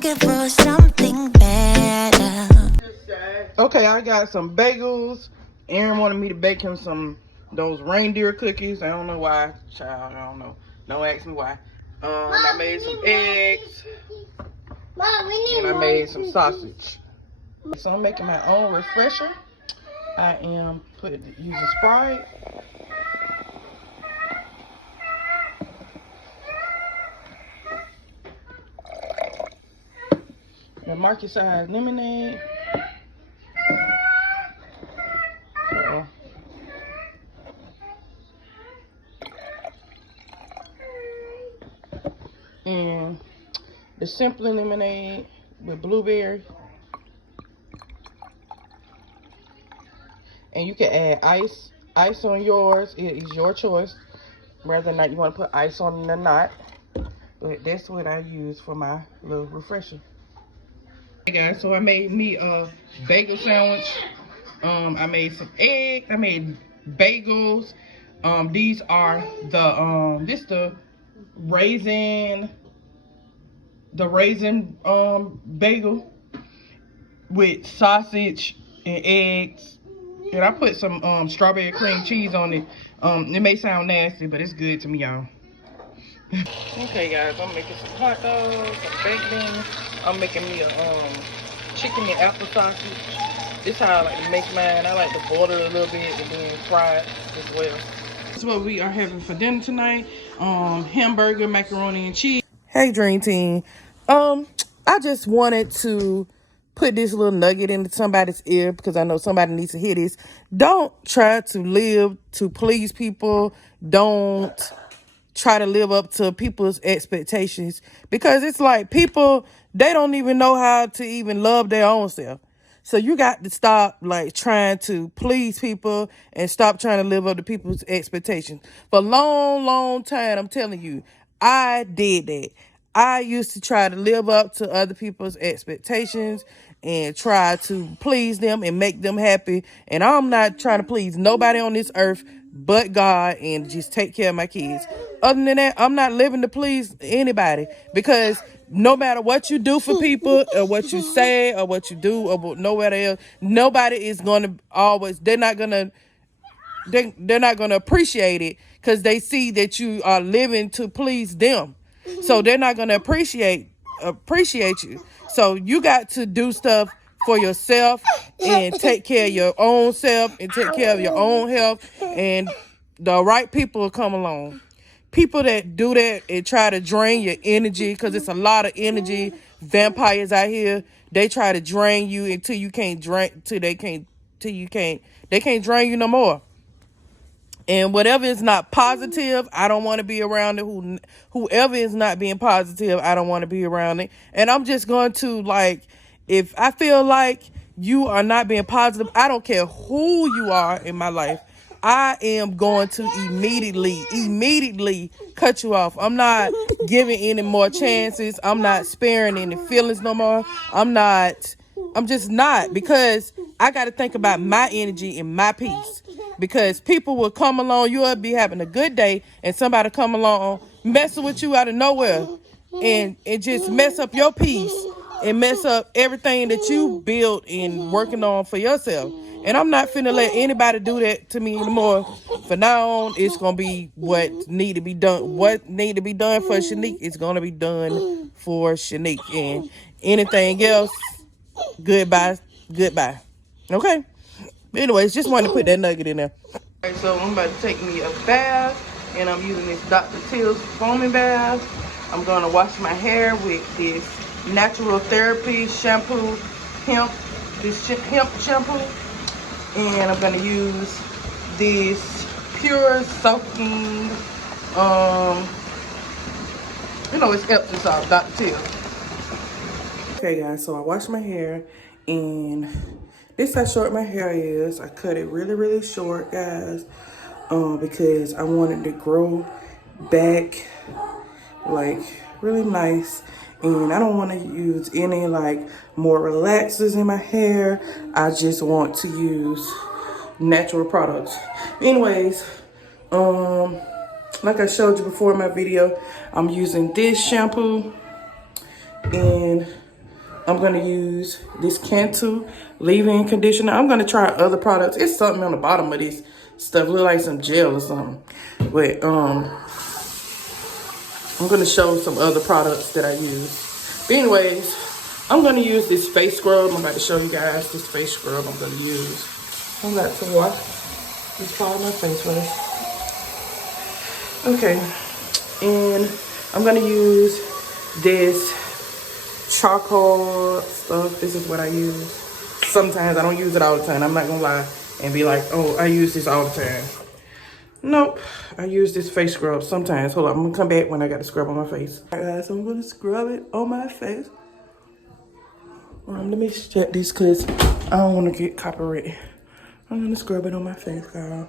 looking for something better. Okay, I got some bagels. Aaron wanted me to bake him those reindeer cookies. I don't know why, child. I don't know. Don't ask me why. I made some eggs. And I made some sausage. So I'm making my own refresher. I am using Sprite. The market size lemonade. And the simple lemonade with blueberry. And you can add ice on yours. It is your choice whether or not you want to put ice on it or not. But that's what I use for my little refresher. Hey guys, so I made me a bagel sandwich. I made some eggs. I made bagels. These are the raisin bagel with sausage and eggs. And I put some strawberry cream cheese on it. It may sound nasty, but it's good to me, y'all. Okay, guys, I'm making some hot dogs, some bacon. I'm making me a chicken and apple sausage. This is how I like to make mine. I like to boil it a little bit and then fry it as well. This is what we are having for dinner tonight. Hamburger, macaroni, and cheese. Hey, Dream Team. I just wanted to put this little nugget into somebody's ear because I know somebody needs to hear this. Don't try to live to please people. Don't try to live up to people's expectations, because it's like people, they don't even know how to even love their own self. So you got to stop like trying to please people and stop trying to live up to people's expectations. For a long time, I'm telling you, I did that. I used to try to live up to other people's expectations and try to please them and make them happy. And I'm not trying to please nobody on this earth but God and just take care of my kids. Other than that, I'm not living to please anybody, because no matter what you do for people or what you say or what you do or nobody else, nobody is going to always, they're not going to appreciate it because they see that you are living to please them. So they're not going to appreciate you. So you got to do stuff for yourself and take care of your own self and take care of your own health, and the right people will come along. People that do that and try to drain your energy, because it's a lot of energy vampires out here. They try to drain you until you can't drain, they can't drain you no more. And whatever is not positive, I don't want to be around it. Whoever is not being positive, I don't want to be around it. And I'm just going to, like, if I feel like you are not being positive, I don't care who you are in my life, I am going to immediately cut you off. I'm not giving any more chances. I'm not sparing any feelings no more. I'm just not, because I got to think about my energy and my peace. Because people will come along, you'll be having a good day, and somebody come along messing with you out of nowhere and just mess up your peace and mess up everything that you built and working on for yourself. And I'm not finna let anybody do that to me anymore. From now on, it's gonna be what need to be done. What need to be done for Shanique is gonna be done for Shanique. And anything else, goodbye. Okay? Anyways, just wanted to put that nugget in there. Alright, so I'm about to take me a bath, and I'm using this Dr. Teal's foaming bath. I'm gonna wash my hair with this natural therapy shampoo, hemp shampoo. And I'm gonna use this pure soaking, it's Epsom salt, Dr. Teal. Okay guys, so I washed my hair, and this is how short my hair is. I cut it really short, guys, because I wanted to grow back like really nice. And I don't want to use any like more relaxers in my hair. I just want to use natural products. Anyways, like I showed you before in my video, I'm using this shampoo, and I'm going to use this Cantu leave-in conditioner. I'm going to try other products. It's something on the bottom of this stuff. Look like some gel or something. But I'm going to show some other products that I use. But anyways, I'm going to use this face scrub. I'm about to show you guys this face scrub I'm going to use. I'm about to wash this part of my face first. Okay. And I'm going to use this charcoal stuff. This is what I use. Sometimes I don't use it all the time. I'm not going to lie and be like, oh, I use this all the time. Nope, I use this face scrub sometimes. Hold on, I'm gonna come back when I got the scrub on my face. All right, guys, so I'm gonna scrub it on my face. Let me check these because I don't want to get copyrighted. I'm gonna scrub it on my face, girl.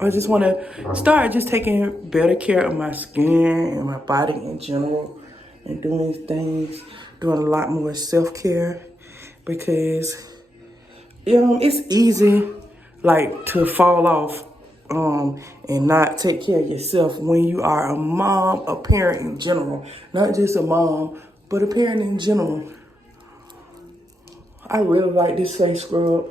I just want to start just taking better care of my skin and my body in general, and doing things, doing a lot more self-care, because it's easy like to fall off and not take care of yourself when you are a mom, a parent in general. Not just a mom, but a parent in general. I really like this face scrub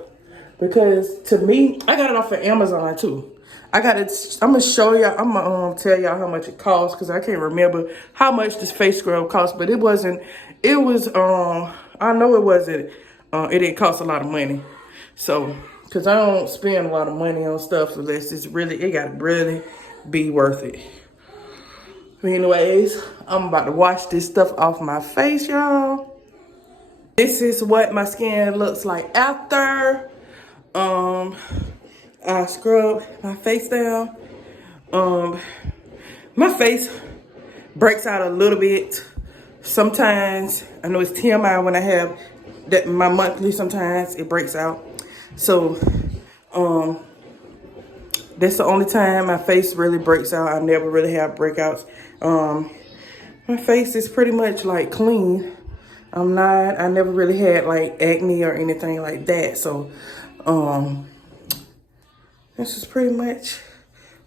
because to me, I got it off of Amazon too. I'm gonna show y'all, I'm gonna tell y'all how much it costs because I can't remember how much this face scrub cost, but it was, I know it wasn't, it didn't cost a lot of money. So, because I don't spend a lot of money on stuff unless it gotta really be worth it. But anyways, I'm about to wash this stuff off my face, y'all. This is what my skin looks like after I scrub my face down. My face breaks out a little bit. Sometimes, I know it's TMI when I have that my monthly, sometimes it breaks out. So, that's the only time my face really breaks out. I never really have breakouts. My face is pretty much like clean. I never really had like acne or anything like that. So, this is pretty much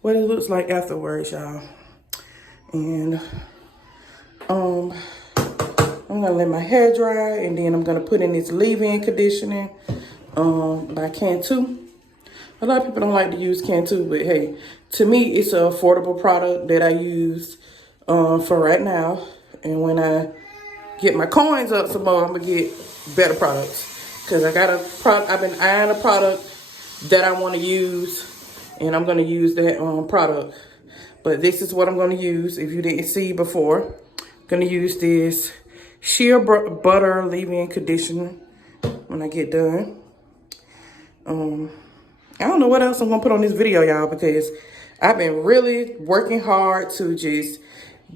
what it looks like afterwards, y'all. And, I'm gonna let my hair dry, and then I'm gonna put in this leave-in conditioning by Cantu. A lot of people don't like to use Cantu, but hey, to me, it's an affordable product that I use for right now. And when I get my coins up some more, I'm gonna get better products. Cause I've been eyeing a product that I want to use, and I'm gonna use that product. But this is what I'm gonna use. If you didn't see before, I'm gonna use this sheer butter leave-in conditioner when I get done. I don't know what else I'm gonna put on this video, y'all, because I've been really working hard to just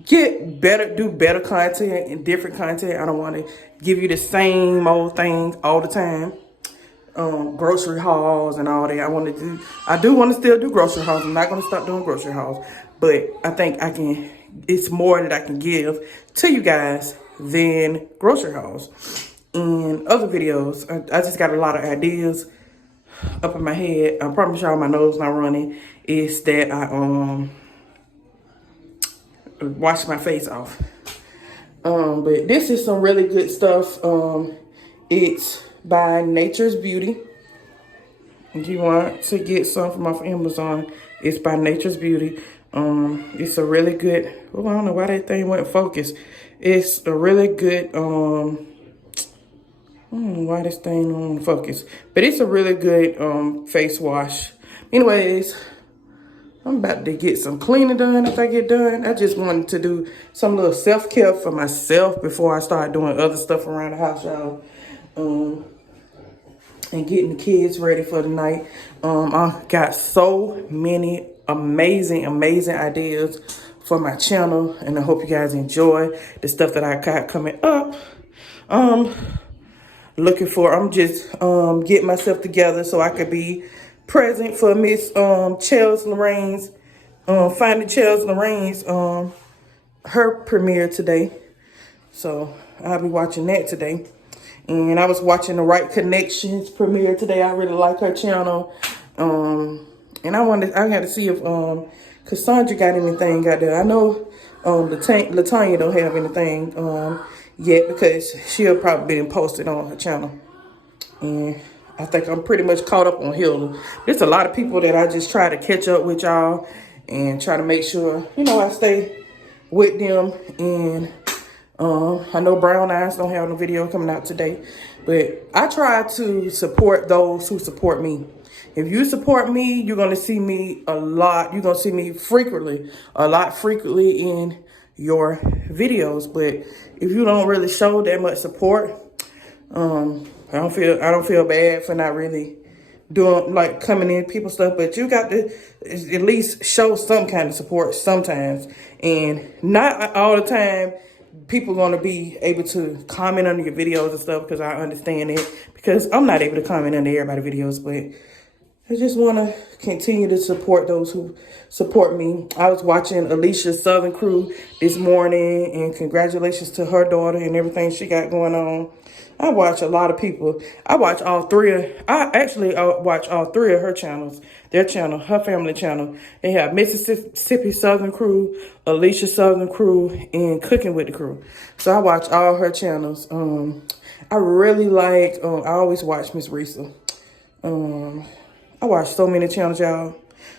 do better content and different content. I don't want to give you the same old thing all the time. Grocery hauls and all that. I do want to still do grocery hauls. I'm not gonna stop doing grocery hauls, but I think it's more that I can give to you guys than grocery hauls and other videos. I just got a lot of ideas up in my head. I promise y'all my nose not running. Is that I wash my face off. But this is some really good stuff. It's by Nature's Beauty. If you want to get some from off Amazon, it's by Nature's Beauty. It's a really good, I don't know why that thing went focused. It's a really good, I don't know why this thing don't focus, but it's a really good face wash. Anyways, I'm about to get some cleaning done after I get done. I just wanted to do some little self-care for myself before I start doing other stuff around the house, y'all. And getting the kids ready for the night. I got so many amazing ideas for my channel, and I hope you guys enjoy the stuff that I got coming up. I'm just getting myself together so I could be present for Miss Chels Lorraine's Finding Chels Lorraine's her premiere today. So I'll be watching that today. And I was watching the Right Connections premiere today. I really like her channel. And I had to see if Cassandra got anything out there. I know Latanya don't have anything yet because she'll probably be posted on her channel. And I think I'm pretty much caught up on Hilda. There's a lot of people that I just try to catch up with y'all and try to make sure, you know, I stay with them. And I know Brown Eyes don't have no video coming out today, but I try to support those who support me. If you support me, you're going to see me a lot. You're going to see me a lot frequently in your videos. But if you don't really show that much support, I don't feel bad for not really doing, like, coming in people stuff, but you got to at least show some kind of support sometimes. And not all the time people going to be able to comment on your videos and stuff, because I understand it, because I'm not able to comment on everybody's videos. But I just want to continue to support those who support me. I was watching Alicia's Southern Crew this morning, and congratulations to her daughter and everything she got going on. I watch a lot of people. I watch all three of her channels. Their channel, her family channel. They have Mississippi Southern Crew, Alicia Southern Crew, and Cooking with the Crew. So I watch all her channels. I really like, I always watch Miss Risa. I watch so many channels, y'all.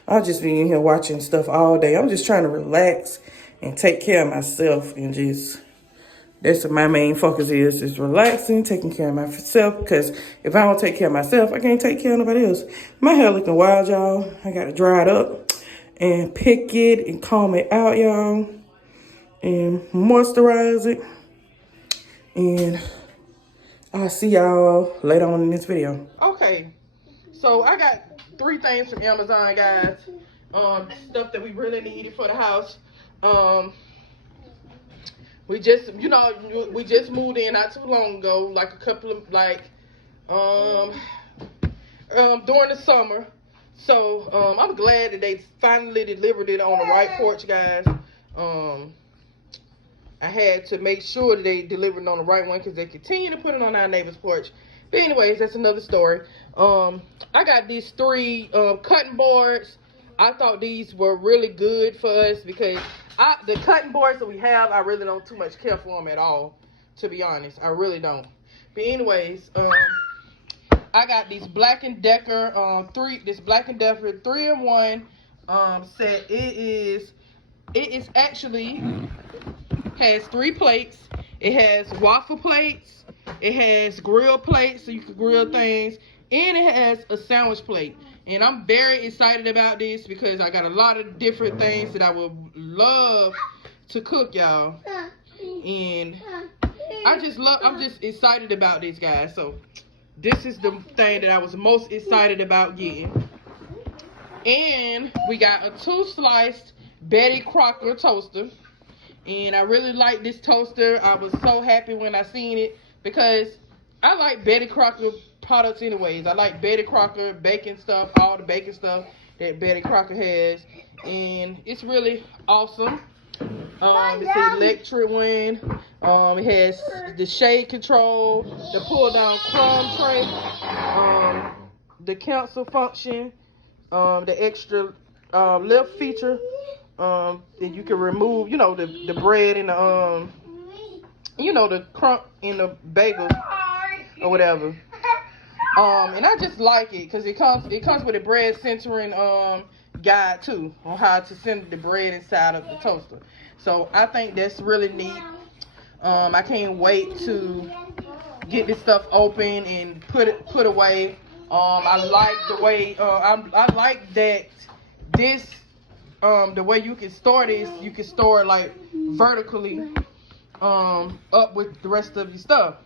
I'll just be in here watching stuff all day. I'm just trying to relax and take care of myself, and just, that's what my main focus is relaxing, taking care of myself. Because if I don't take care of myself, I can't take care of nobody else. My hair looking wild, y'all. I got to dry it up and pick it and comb it out, y'all. And moisturize it. And I'll see y'all later on in this video. Okay. So I got 3 things from Amazon, guys. Stuff that we really needed for the house. We just, you know, we just moved in not too long ago, like a couple of, like, during the summer. So, I'm glad that they finally delivered it on the right porch, guys. I had to make sure that they delivered it on the right one, because they continue to put it on our neighbor's porch. But anyways, that's another story. I got these 3 cutting boards. I thought these were really good for us, because the cutting boards that we have, I really don't too much care for them at all, to be honest. I really don't. But anyways, I got these Black & Decker, this Black & Decker 3-in-1 set. It is actually has 3 plates. It has waffle plates. It has grill plates, so you can grill things. And it has a sandwich plate. And I'm very excited about this, because I got a lot of different things that I would love to cook, y'all. And I'm just excited about this, guys. So this is the thing that I was most excited about getting. And we got a 2-sliced Betty Crocker toaster. And I really like this toaster. I was so happy when I seen it, because I like Betty Crocker products anyways. I like Betty Crocker baking stuff, all the baking stuff that Betty Crocker has, and it's really awesome. It's an electric one. It has the shade control, the pull down crumb tray, the cancel function, the extra lift feature, that you can remove, you know, the bread and the you know, the crumb in the bagel or whatever. And I just like it, because it comes with a bread centering guide too, on how to center the bread inside of the toaster. So I think that's really neat. I can't wait to get this stuff open and put away. I like the way I like that this the way you can store this, you can store it like vertically up with the rest of your stuff.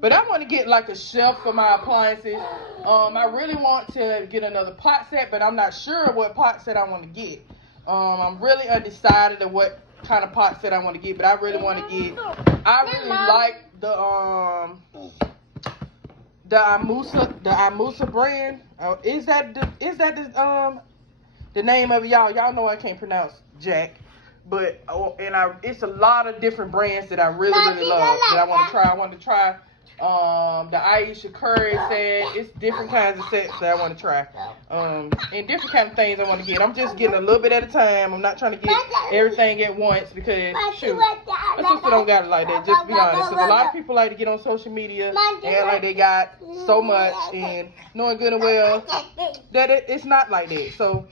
But I want to get like a shelf for my appliances. I really want to get another pot set, but I'm not sure what pot set I want to get. I'm really undecided of what kind of pot set I want to get, but I really want to get. I really like the Amusa brand. Is that the name of it, y'all? Y'all know I can't pronounce Jack. But it's a lot of different brands that I really love that I want to try. I want to try The Aisha Curry set. It's different kinds of sets that I want to try. And different kind of things I want to get. I'm just getting a little bit at a time. I'm not trying to get everything at once because, shoot, my sister don't got it like that, just to be honest. Because a lot of people like to get on social media and act like they got so much and knowing good and well that it's not like that. So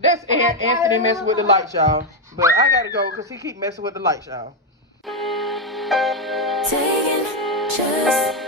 that's Anthony messing with the lights, y'all. But I got to go because he keep messing with the lights, y'all. Taking just